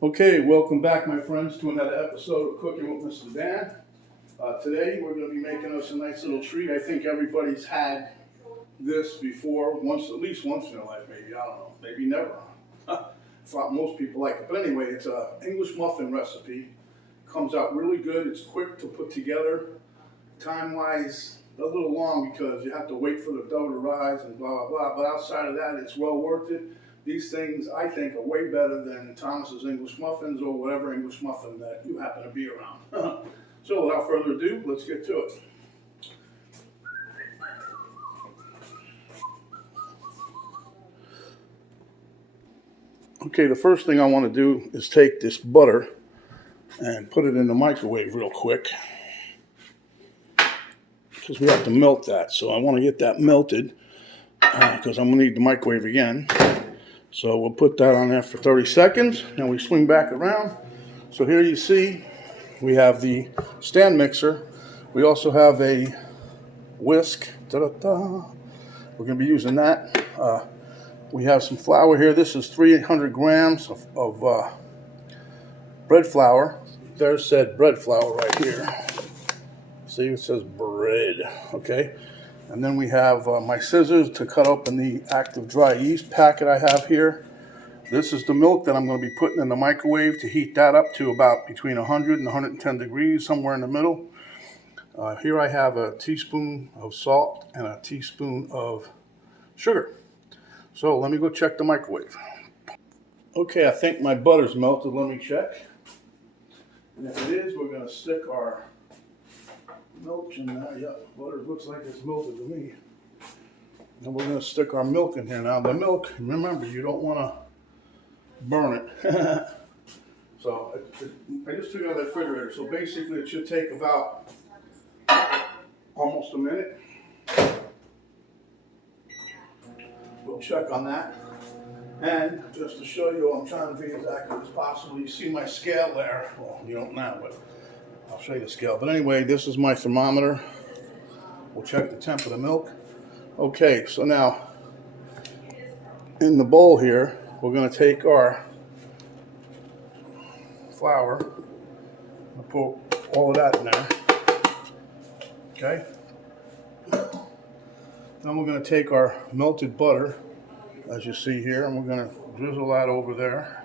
Okay, welcome back, my friends, to another episode of Cooking with Mr. Dan. Today, we're going to be making us a nice little treat. I think everybody's had this before, at least once in their life, maybe. I don't know, maybe never. Most people like it. But anyway, it's an English muffin recipe. Comes out really good. It's quick to put together. Time-wise, a little long because you have to wait for the dough to rise and blah, blah, blah. But outside of that, it's well worth it. These things, I think, are way better than Thomas's English muffins or whatever English muffin that you happen to be around. So without further ado, let's get to it. Okay, the first thing I want to do is take this butter and put it in the microwave real quick, because we have to melt that. So I want to get that melted because I'm going to need the microwave again. So we'll put that on there for 30 seconds. Then we swing back around. So here you see we have the stand mixer. We also have a whisk. Ta-da-da. We're going to be using that. We have some flour here. This is 300 grams of bread flour. There's said bread flour right here. See, it says bread. Okay. And then we have my scissors to cut open the active dry yeast packet I have here. This is the milk that I'm going to be putting in the microwave to heat that up to about between 100 and 110 degrees, somewhere in the middle. Here I have a teaspoon of salt and a teaspoon of sugar. So let me go check the microwave. Okay, I think my butter's melted. Let me check. And if it is, we're going to stick our milk in there. Yeah, butter looks like it's melted to me. And we're going to stick our milk in here. Now the milk, remember, you don't want to burn it. So I just took it out of the refrigerator. So basically it should take about almost a minute. We'll check on that. And just to show you, I'm trying to be as accurate as possible. You see my scale there. Well, you don't now, but I'll show you the scale. But anyway, this is my thermometer. We'll check the temp of the milk. Okay, so now in the bowl here, we're going to take our flour and put all of that in there. Okay. Then we're going to take our melted butter, as you see here, and we're going to drizzle that over there.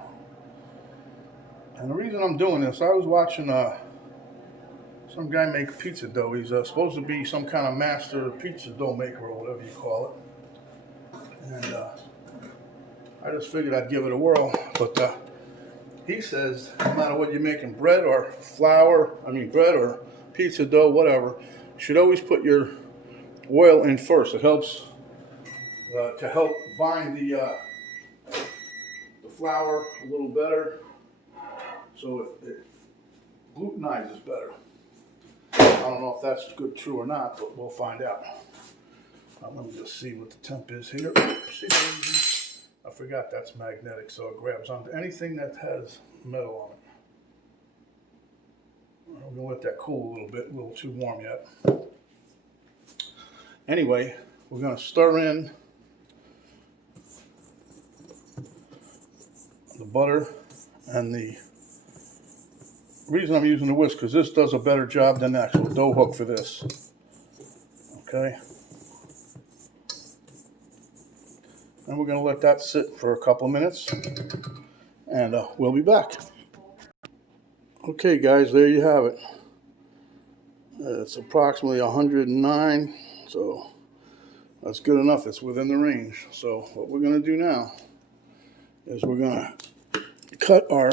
And the reason I'm doing this, I was watching some guy make pizza dough. He's supposed to be some kind of master pizza dough maker or whatever you call it. And I just figured I'd give it a whirl. But he says no matter what you're making, bread or bread or pizza dough, whatever, you should always put your oil in first. It helps to help bind the flour a little better, so it glutenizes better. I don't know if that's true or not, but we'll find out. Let me just see what the temp is here. Oopsie, I forgot that's magnetic, so it grabs onto anything that has metal on it. I'm going to let that cool a little too warm yet. Anyway, we're going to stir in the butter, and the reason I'm using the whisk because this does a better job than the actual dough hook for this. Okay. And we're going to let that sit for a couple of minutes, and we'll be back. Okay, guys, there you have it. It's approximately 109, so that's good enough. It's within the range. So what we're going to do now is we're going to cut our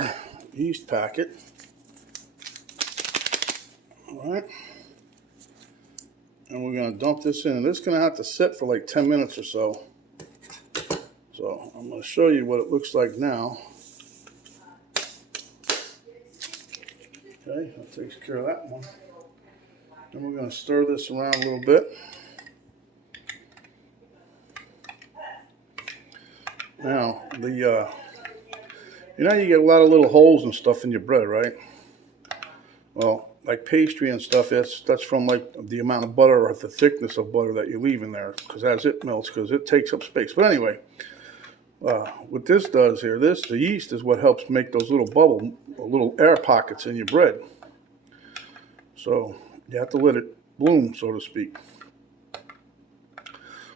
yeast packet. All right. And we're going to dump this in. And this is going to have to sit for like 10 minutes or so. So I'm going to show you what it looks like now. Okay, that takes care of that one. Then we're going to stir this around a little bit. Now, you get a lot of little holes and stuff in your bread, right? Well, like pastry and stuff, that's from like the amount of butter or the thickness of butter that you leave in there, because as it melts, because it takes up space. But anyway, What this does here, the yeast is what helps make those little air pockets in your bread. So you have to let it bloom, so to speak.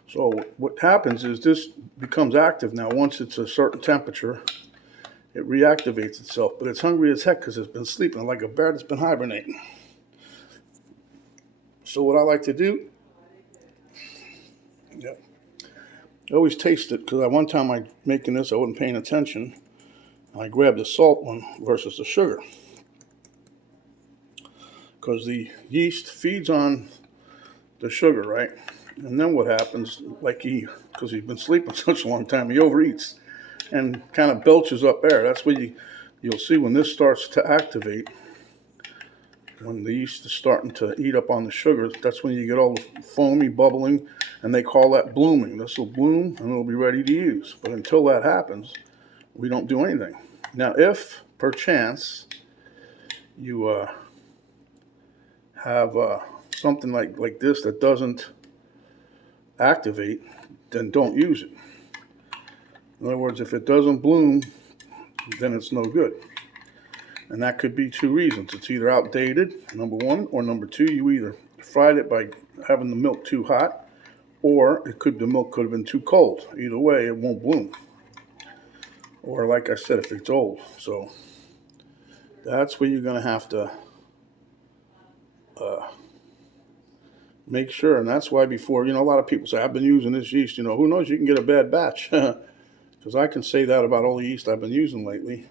So what happens is this becomes active now. Once it's a certain temperature, it reactivates itself. But it's hungry as heck because it's been sleeping like a bear that's been hibernating. So what I like to do, I always taste it, because one time I making this, I wasn't paying attention. I grabbed the salt one versus the sugar, because the yeast feeds on the sugar, right? And then what happens, because he's been sleeping such a long time, he overeats and kind of belches up air. That's what you'll see when this starts to activate. When the yeast is starting to eat up on the sugar, that's when you get all the foamy bubbling, and they call that blooming. This will bloom and it'll be ready to use. But until that happens, we don't do anything. Now, if perchance you have something like this that doesn't activate, then don't use it. In other words, if it doesn't bloom, then it's no good. And that could be two reasons. It's either outdated, number one, or number two, you either fried it by having the milk too hot, or the milk could have been too cold. Either way, it won't bloom. Or like I said, if it's old. So that's where you're going to have to make sure. And that's why before, a lot of people say, I've been using this yeast. Who knows, you can get a bad batch. Because I can say that about all the yeast I've been using lately.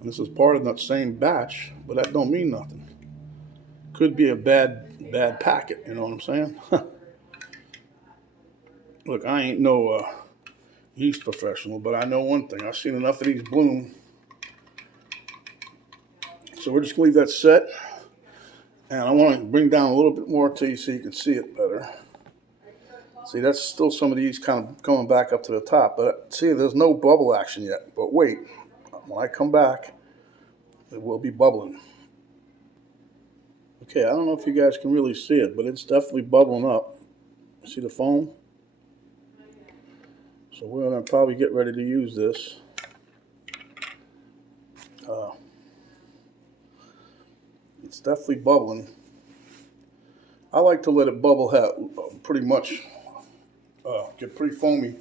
And this is part of that same batch, but that don't mean nothing. Could be a bad packet, you know what I'm saying? Look, I ain't no yeast professional, but I know one thing. I've seen enough of these bloom. So we're just going to leave that set. And I want to bring down a little bit more to you so you can see it better. See, that's still some of these kind of coming back up to the top. But see, there's no bubble action yet. But wait, when I come back, it will be bubbling. Okay, I don't know if you guys can really see it, but it's definitely bubbling up. See the foam? So we're going to probably get ready to use this. It's definitely bubbling. I like to let it bubble pretty much, get pretty foamy,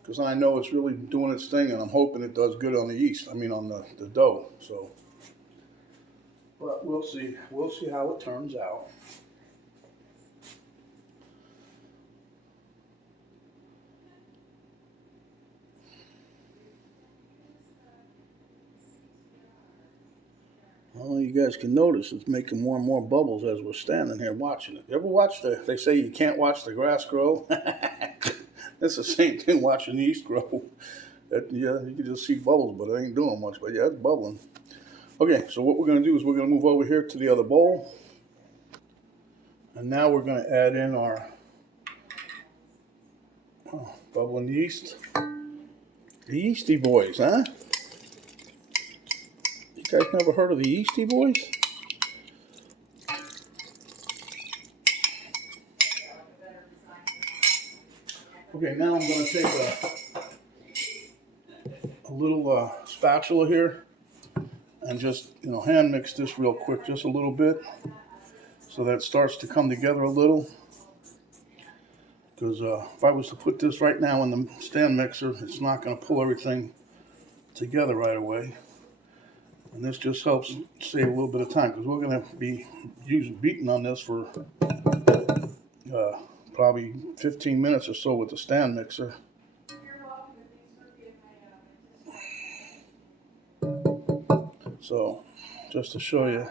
because I know it's really doing its thing, and I'm hoping it does good on the yeast. I mean on the dough. So, but we'll see. We'll see how it turns out. Well, you guys can notice it's making more and more bubbles as we're standing here watching it. You ever watch they say you can't watch the grass grow? It's the same thing watching yeast grow. Yeah, you can just see bubbles, but it ain't doing much. But yeah, it's bubbling. Okay, so what we're going to do is we're going to move over here to the other bowl. And now we're going to add in our bubbling yeast. The Yeasty Boys, huh? You guys never heard of the Yeasty Boys? Okay, now I'm going to take a little spatula here and just hand mix this real quick, just a little bit, so that it starts to come together a little. Because if I was to put this right now in the stand mixer, it's not going to pull everything together right away. And this just helps save a little bit of time, because we're going to be beating on this for probably 15 minutes or so with the stand mixer. So, just to show you.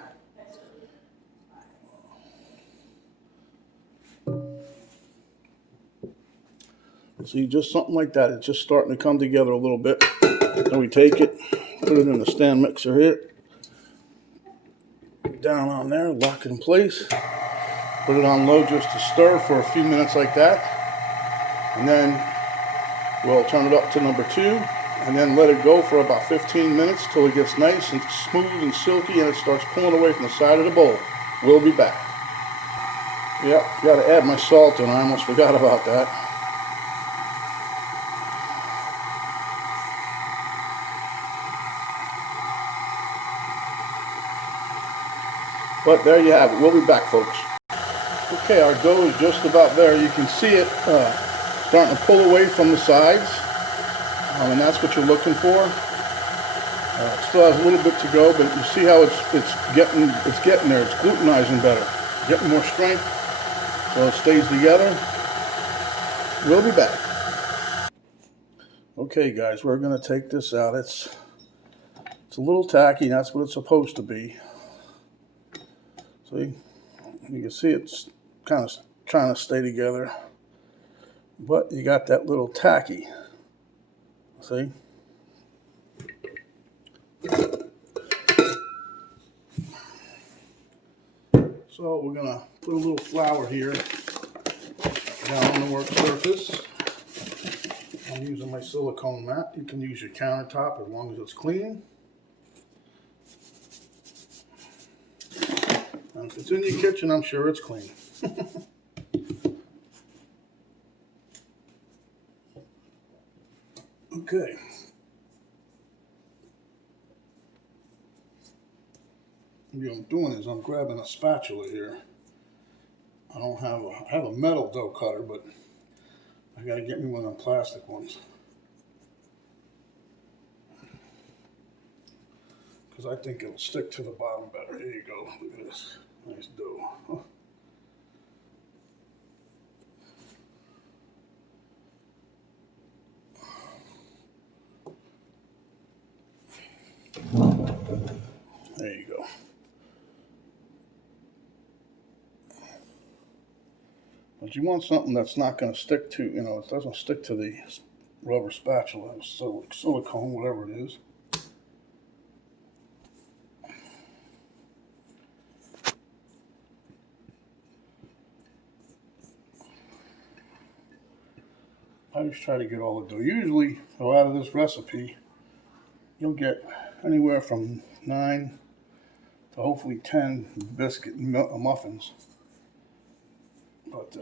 See, just something like that. It's just starting to come together a little bit. Then we take it, put it in the stand mixer here. Down on there, lock it in place. Put it on low just to stir for a few minutes like that. And then we'll turn it up to number 2. And then let it go for about 15 minutes till it gets nice and smooth and silky and it starts pulling away from the side of the bowl. We'll be back. Yep, got to add my salt in. I almost forgot about that. But there you have it. We'll be back, folks. Okay, our dough is just about there. You can see it starting to pull away from the sides, and that's what you're looking for. It still has a little bit to go, but you see how it's getting there. It's glutenizing better, getting more strength, so it stays together. We'll be back. Okay, guys, we're going to take this out. It's a little tacky. That's what it's supposed to be. See, you can see it's kind of trying to stay together, but you got that little tacky. See? So we're going to put a little flour here down on the work surface. I'm using my silicone mat. You can use your countertop as long as it's clean. And if it's in your kitchen, I'm sure it's clean. Okay. What I'm doing is I'm grabbing a spatula here. I have a metal dough cutter, but I gotta get me one of them plastic ones. Because I think it'll stick to the bottom better. Here you go. Look at this. Nice dough. There you go. But you want something that's not going to stick to, it doesn't stick to the rubber spatula, silicone, whatever it is. I just try to get all the dough. Usually, out of this recipe, you'll get anywhere from 9 to hopefully 10 biscuit muffins. But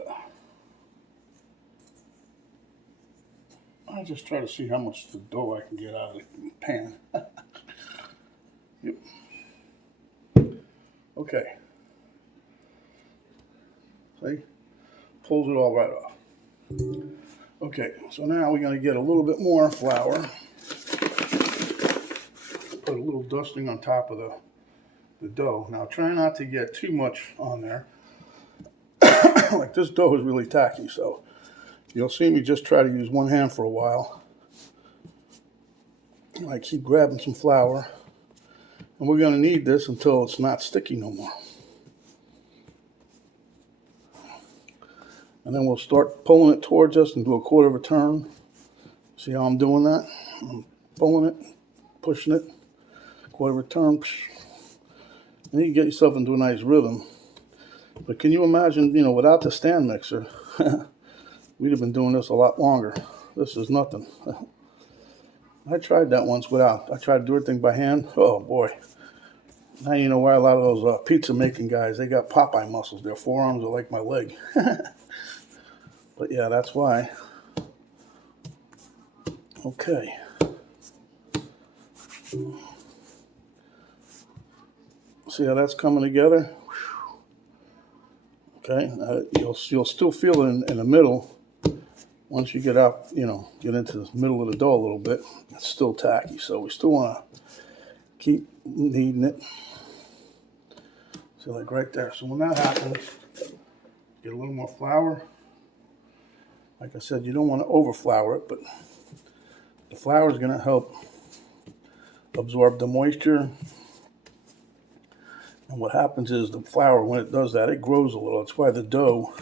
I just try to see how much of the dough I can get out of the pan. Yep. Okay. See? Pulls it all right off. Okay, so now we're going to get a little bit more flour. Put a little dusting on top of the dough. Now try not to get too much on there. Like this dough is really tacky, so you'll see me just try to use one hand for a while. I keep grabbing some flour, and we're going to need this until it's not sticky no more. And then we'll start pulling it towards us and do a quarter of a turn. See how I'm doing that? I'm pulling it, pushing it, quarter of a turn. And you can get yourself into a nice rhythm. But can you imagine, without the stand mixer, we'd have been doing this a lot longer. This is nothing. I tried that once without. I tried to do everything by hand. Oh, boy. Now you know why a lot of those pizza making guys, they got Popeye muscles. Their forearms are like my leg. But yeah, that's why. Okay. See how that's coming together? Okay, you'll still feel it in the middle. Once you get out, get into the middle of the dough a little bit, it's still tacky. So we still want to keep kneading it. So like right there. So when that happens, get a little more flour. Like I said, you don't want to over flour it, but the flour is going to help absorb the moisture. And what happens is the flour, when it does that, it grows a little. That's why the dough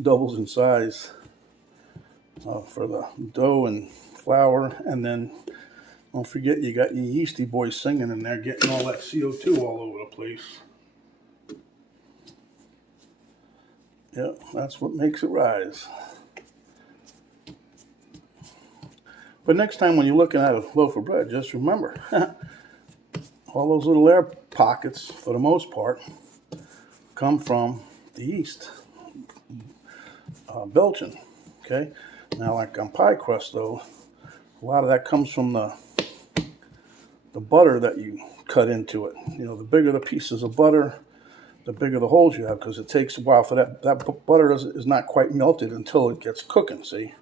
doubles in size for the dough and flour. And then don't forget you got your yeasty boys singing in there, getting all that CO2 all over the place. Yep, that's what makes it rise. But next time when you're looking at a loaf of bread, just remember, all those little air pockets, for the most part, come from the yeast belching. Okay, now like on pie crust though, a lot of that comes from the the butter that you cut into it. You know, the bigger the pieces of butter, the bigger the holes you have, because it takes a while for that butter is not quite melted until it gets cooking, see?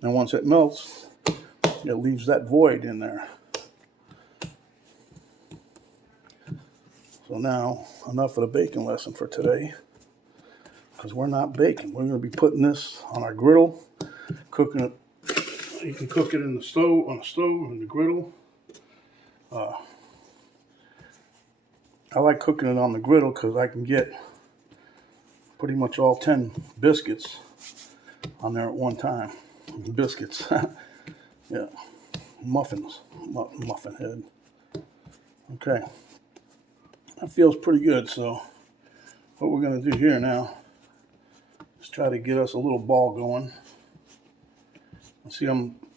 And once it melts, it leaves that void in there. So now, enough of the baking lesson for today, because we're not baking. We're going to be putting this on our griddle, cooking it. You can cook it in the stove, on a stove, in the griddle. I like cooking it on the griddle because I can get pretty much all 10 biscuits on there at one time. Biscuits. Yeah. Muffins. Muffin head. Okay. That feels pretty good. So what we're going to do here now is try to get us a little ball going. See,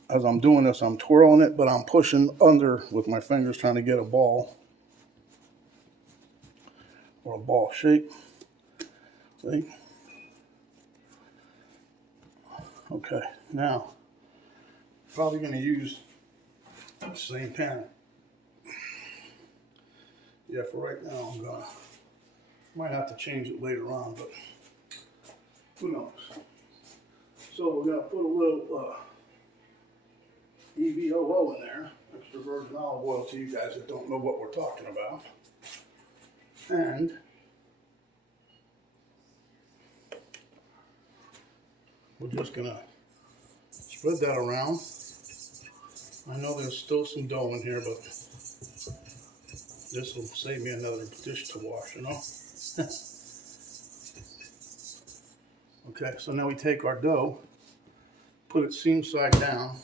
as I'm doing this, I'm twirling it, but I'm pushing under with my fingers trying to get a ball or a ball shape. See? Okay, now, probably going to use the same pan. Yeah, for right now, might have to change it later on, but who knows. So we're going to put a little EVOO in there, extra virgin olive oil, to you guys that don't know what we're talking about. And we're just going to spread that around. I know there's still some dough in here, but this will save me another dish to wash, you know? Okay, so now we take our dough, put it seam side down,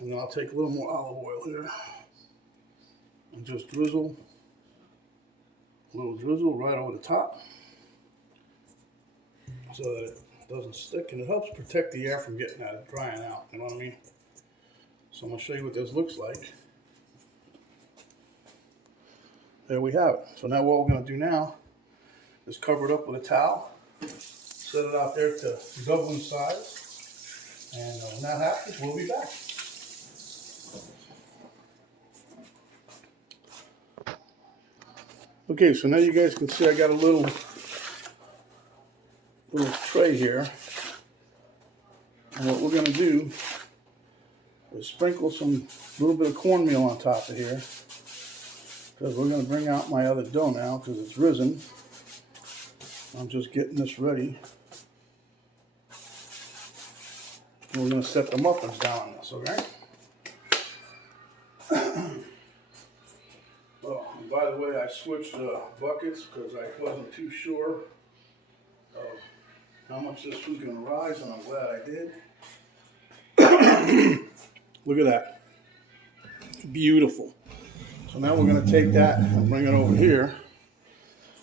and then I'll take a little more olive oil here and just drizzle, a little drizzle right over the top so that it doesn't stick, and it helps protect the air from getting out, drying out, you know what I mean? So I'm going to show you what this looks like. There we have it. So now what we're going to do now is cover it up with a towel, set it out there to double in size, and when that happens, we'll be back. Okay, so now you guys can see I got a little tray here, and what we're going to do is sprinkle some little bit of cornmeal on top of here, because we're going to bring out my other dough now because it's risen. I'm just getting this ready. We're going to set the muffins down on this, okay? Oh, and by the way, I switched buckets because I wasn't too sure of how much this was going to rise, and I'm glad I did. Look at that. Beautiful. So now we're going to take that and bring it over here,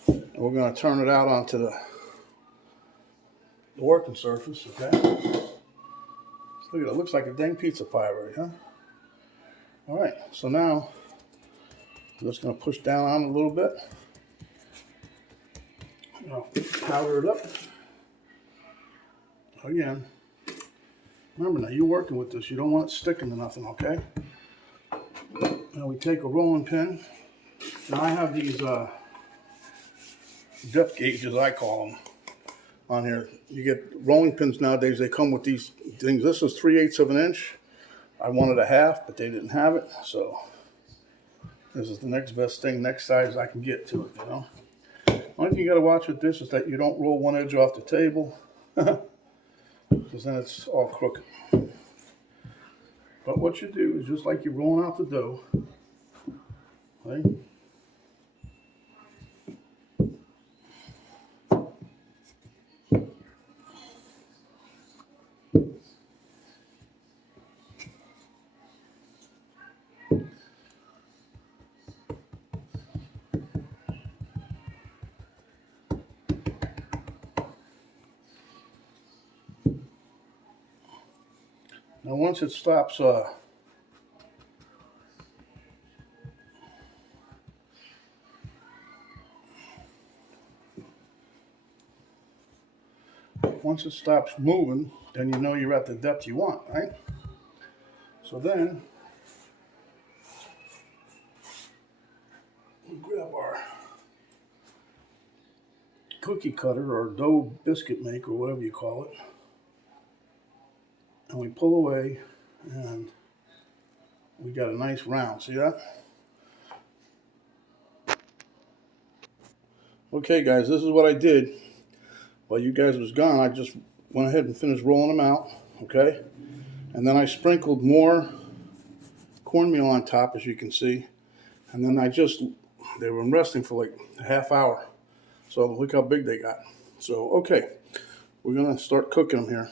and we're going to turn it out onto the working surface, okay? Look at it, looks like a dang pizza pie already, huh? All right, so now I'm just going to push down on it a little bit. I'll powder it up. Again, remember now, you're working with this. You don't want it sticking to nothing, okay? Now we take a rolling pin. Now I have these depth gauges, I call them, on here. You get rolling pins nowadays, they come with these things. This is 3/8 of an inch. I wanted a half, but they didn't have it, so this is the next best thing, next size I can get to it, you know. Only thing you gotta watch with this is that you don't roll one edge off the table, because then it's all crooked. But what you do is just like you're rolling out the dough, right? Now once it stops moving, then you know you're at the depth you want, right? So then up our cookie cutter or dough biscuit maker, whatever you call it. And we pull away and we got a nice round. See that? Okay guys, this is what I did. While you guys was gone, I just went ahead and finished rolling them out. Okay? And then I sprinkled more cornmeal on top, as you can see. And then they were resting for like a half hour. So look how big they got. So, okay. We're going to start cooking them here.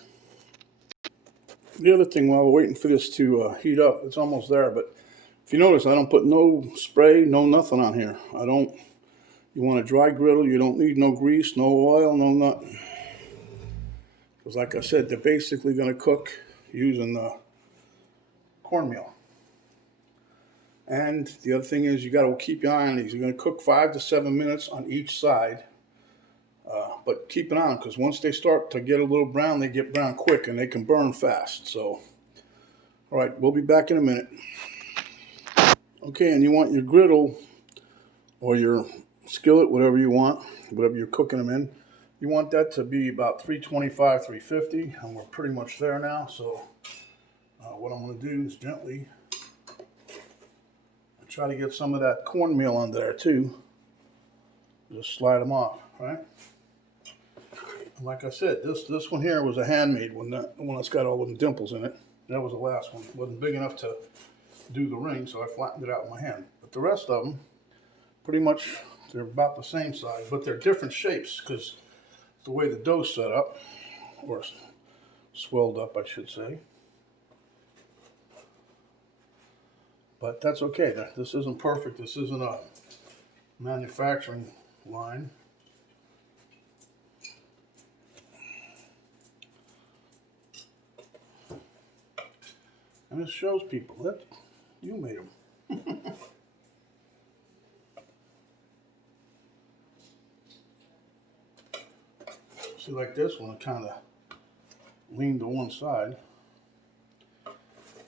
The other thing, while we're waiting for this to heat up, it's almost there, but if you notice, I don't put no spray, no nothing on here. You want a dry griddle, you don't need no grease, no oil, no nothing. Because like I said, they're basically going to cook using the cornmeal. And the other thing is, you got to keep your eye on these. You're going to cook 5 to 7 minutes on each side. But keep an eye on them, because once they start to get a little brown, they get brown quick and they can burn fast. So, all right, we'll be back in a minute. Okay, and you want your griddle or your skillet, whatever you want, whatever you're cooking them in. You want that to be about 325, 350, and we're pretty much there now. So, what I'm going to do is gently try to get some of that cornmeal on there too. Just slide them off, right? Like I said, this one here was a handmade one. The one that's got all them dimples in it. That was the last one. It wasn't big enough to do the ring, so I flattened it out with my hand. But the rest of them, pretty much, they're about the same size, but they're different shapes because the way the dough's set up, or swelled up, I should say. But that's okay. This isn't perfect. This isn't a manufacturing line. And it shows people that you made them. See, like this one, it kind of leaned to one side.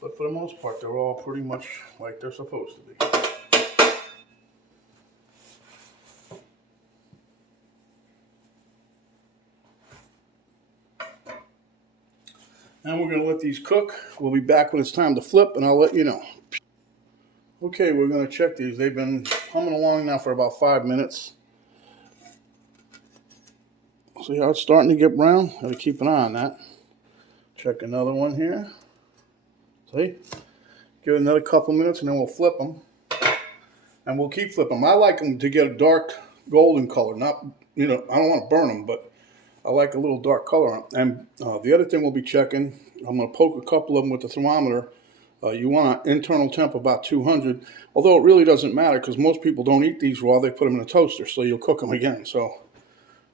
But for the most part, they're all pretty much like they're supposed to be. And we're going to let these cook. We'll be back when it's time to flip, and I'll let you know. Okay, we're going to check these. They've been humming along now for about 5 minutes. See how it's starting to get brown? Got to keep an eye on that. Check another one here. See? Give it another couple minutes, and then we'll flip them. And we'll keep flipping them. I like them to get a dark golden color. Not, I don't want to burn them, but I like a little dark color. And the other thing we'll be checking, I'm going to poke a couple of them with the thermometer. You want an internal temp about 200, although it really doesn't matter because most people don't eat these raw. They put them in a toaster, so you'll cook them again. So,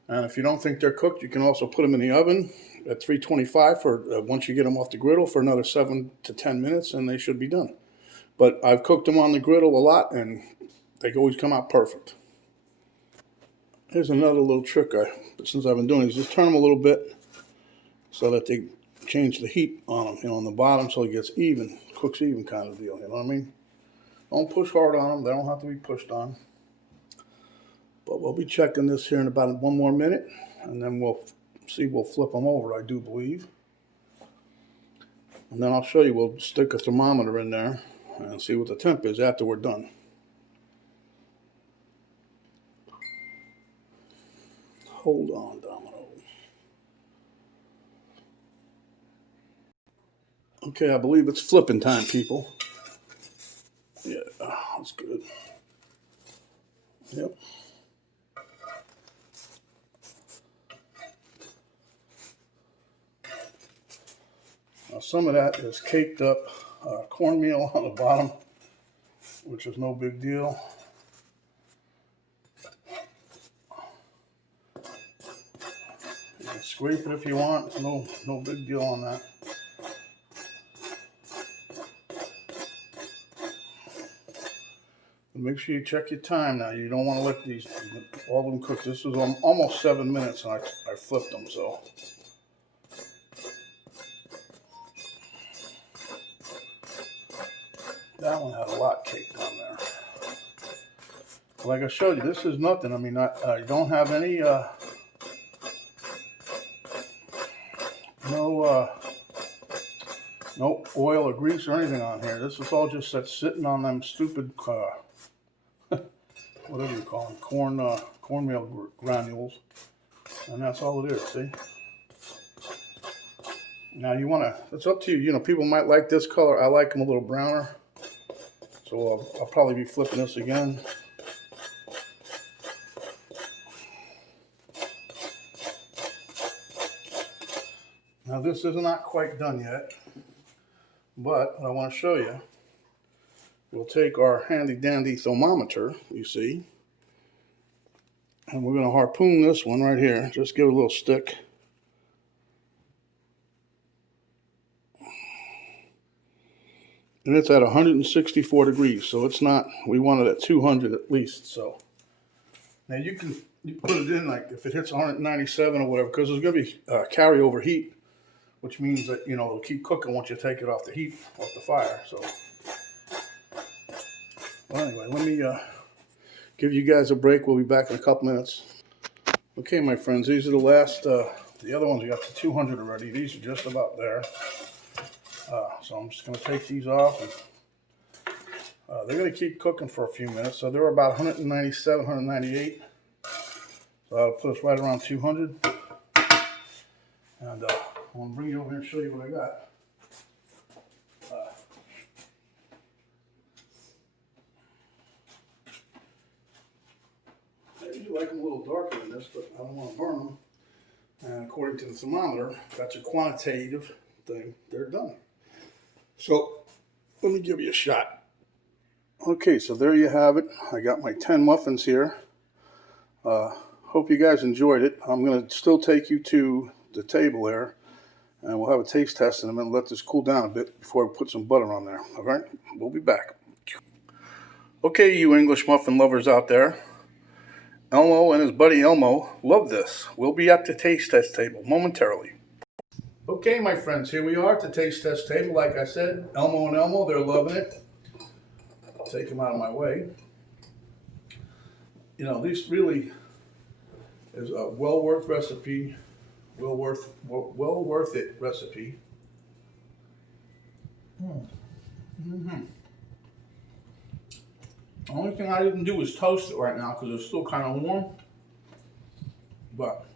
and if you don't think they're cooked, you can also put them in the oven at 325 for once you get them off the griddle for another 7 to 10 minutes, and they should be done. But I've cooked them on the griddle a lot, and they always come out perfect. Here's another little trick since I've been doing is just turn them a little bit so that they change the heat on them, on the bottom so it gets even, cooks even kind of deal, you know what I mean? Don't push hard on them. They don't have to be pushed on. But we'll be checking this here in about 1 more minute, and then we'll flip them over, I do believe. And then I'll show you, we'll stick a thermometer in there and see what the temp is after we're done. Hold on, Domino. Okay, I believe it's flipping time, people. Yeah, that's good. Yep. Now some of that is caked up cornmeal on the bottom, which is no big deal. You can scrape it if you want. It's no big deal on that. And make sure you check your time now. You don't want to let these all of them cook. This was almost 7 minutes, and I flipped them so. That one had a lot caked on there. like I showed you, this is nothing. I mean, you don't have any, no oil or grease or anything on here. This is all just that sitting on them stupid, whatever you call them, cornmeal granules. And that's all it is, see? Now you want to, it's up to you. You know, people might like this color. I like them a little browner. So I'll probably be flipping this again. Now this is not quite done yet, but what I want to show you, we'll take our handy dandy thermometer, you see, and we're going to harpoon this one right here. Just give it a little stick. And it's at 164 degrees, so it's not, we want it at 200 at least. So now you put it in, like if it hits 197 or whatever, because there's going to be carryover heat, which means that, you know, it'll keep cooking once you take it off the heat, off the fire. So, well, anyway, let me give you guys a break. We'll be back in a couple minutes. Okay, my friends, these are the last, the other ones we got to 200 already. These are just about there. So I'm just going to take these off. And, they're going to keep cooking for a few minutes. So they're about 197, 198. So that'll put us right around 200. And I'm going to bring you over here and show you what I got. I usually like them a little darker than this, but I don't want to burn them. And according to the thermometer, that's a quantitative thing. They're done. So let me give you a shot. Okay, so there you have it. I got my 10 muffins here. Hope you guys enjoyed it. I'm going to still take you to the table there, and we'll have a taste test in a minute. Let this cool down a bit before we put some butter on there. All right, we'll be back. Okay, you English muffin lovers out there. Elmo and his buddy Elmo love this. We'll be at the taste test table momentarily. Okay, my friends, here we are at the taste test table. Like I said, Elmo and Elmo, they're loving it. I'll take them out of my way. You know, this really is a well worth recipe. Well worth it recipe. The only thing I didn't do is toast it right now because it's still kind of warm. But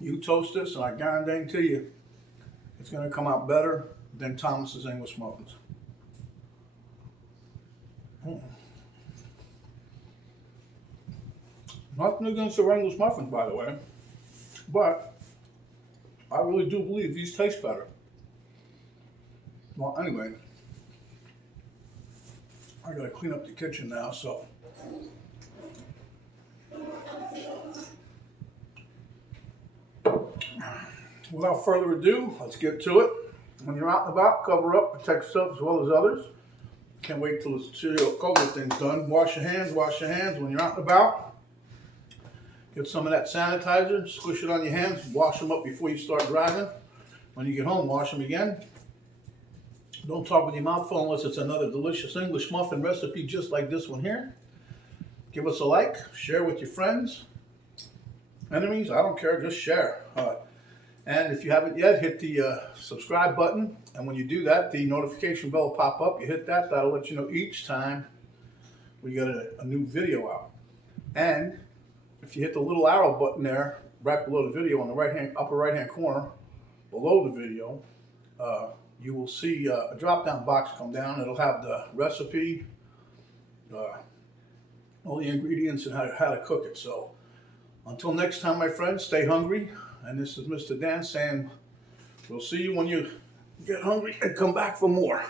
you toast this, and I guarantee you, it's going to come out better than Thomas's English muffins. Nothing against the English muffins, by the way, but I really do believe these taste better. Well, anyway, I gotta clean up the kitchen now, so. Without further ado, let's get to it. When you're out and about, cover up, protect yourself as well as others. Can't wait till this COVID thing's done. Wash your hands when you're out and about. Get some of that sanitizer, squish it on your hands, wash them up before you start driving. When you get home, wash them again. Don't talk with your mouth full unless it's another delicious English muffin recipe just like this one here. Give us a like, share with your friends, enemies, I don't care, just share. And if you haven't yet, hit the subscribe button. And when you do that, the notification bell will pop up. You hit that, that'll let you know each time we get a new video out. And if you hit the little arrow button there, right below the video on the upper right hand corner, below the video, you will see a drop-down box come down. It'll have the recipe, all the ingredients, and how to cook it. So until next time, my friends, stay hungry. And this is Mr. Dan saying, we'll see you when you get hungry and come back for more.